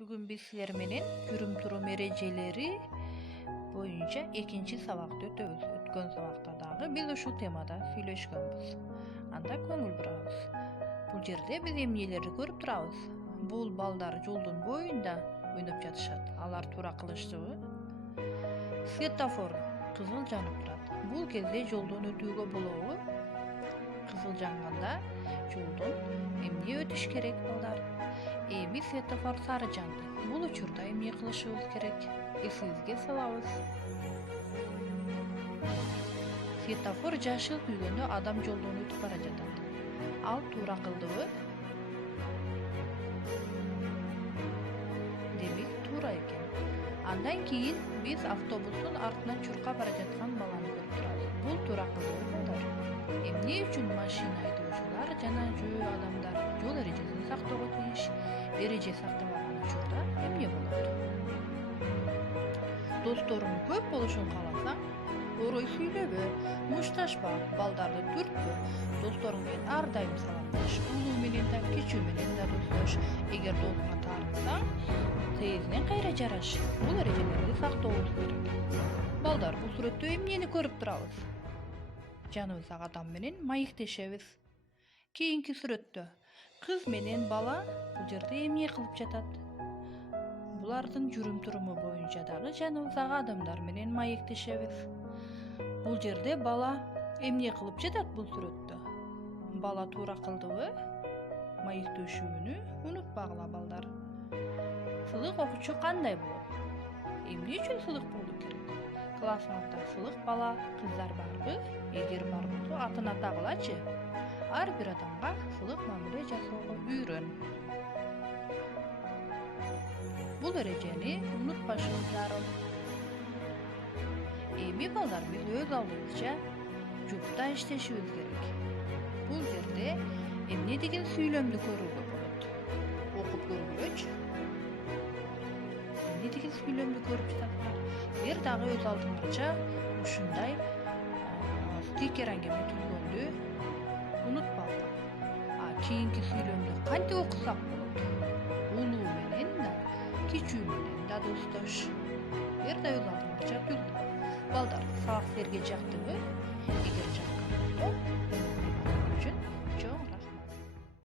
Bugün biz sizler menen жүрүм турум эреже боюнча экинчи сабакты өтөбүз. Өткөн сабакта дагы биз ушул темада сүйлөшкөнбүз. Анда көңүл бурабыз. Бул жерде биз эмнелерди көрүп турабыз? Бул балдар жолдун боюнда ойноп жатышат. Алар туура кылыштыбы? Светофор кызыл жанып турат. Бул кезде жолдон өтүүгө болобу? Кызыл жанганда жолдон эмне өтүш керек балдар? Эми светофор сары жанды. Бул учурда эмне кылышыбыз керек? Эсибизге салабыз. Светофор жашыл күйгөндө адам жолдон өтүп бара жатат. Ал туура кылдыбы? Демек туура экен. Андан кийин биз автобустун артынан чуркап бара жаткан баланы көрүп турабыз. Бул туура кылдыбы балдар? Эмне үчүн машина айдоочулар жана жөө адамдар жол эрежесин сактоого тийиш? Эреже сактабаган учурда эмне болот? Досторуң көп болушун кааласаң, орой сүйлөбө, мушташпа, балдарды түртпө, досторуң менен ар дайым саламдаш, улуу менен да, кичүү менен да достош. Эгер долгуңа таарынсаң, тезинен кайра жараш. Бул эрежелерди сактообуз керек. Балдар, бул сүрөттө эмнени көрүп турабыз? Жаныбыздагы адам менен маектешебиз. Кийинки сүрөттө кыз менен бала бул жерде эмне кылып жатат? Булардын жүрүм туруму боюнча дагы жаныбыздагы адамдар менен маектешебиз. Бул жерде бала эмне кылып жатат бул сүрөттө? Бала туура кылдыбы? Маектешүүнү унутпагыла балдар. Сылык окуучу кандай болот? Эмне үчүн сылык болуу керек? Классыңызда сылык бала, кыздар барбы? Эгер бар болсо атын атагылачы. Ар бир адамга сылык мамиле жасоого үйрөн. Бул эрежени унутпашыбыз зарыл. Эми балдар биз өз алдыбызча жупта иштешибиз керек. Бул жерде эмне деген сүйлөмдү көрүүгө болот? Окуп көргүлөчү. Эмне деген сүйлөмдү көрүп жатасыңар? Бир дагы өз алдыңарча ушундай стикер аңгеме түзгөндү унутпагыла. Кийинки сүйлөмдү кантип окусак болот? Улуу менен да, кичүү менен да достош. Бир да өз алдыңарча түз. Балдар, сабак силерге жактыбы? Эгер жаккан болсо, үчүн чоң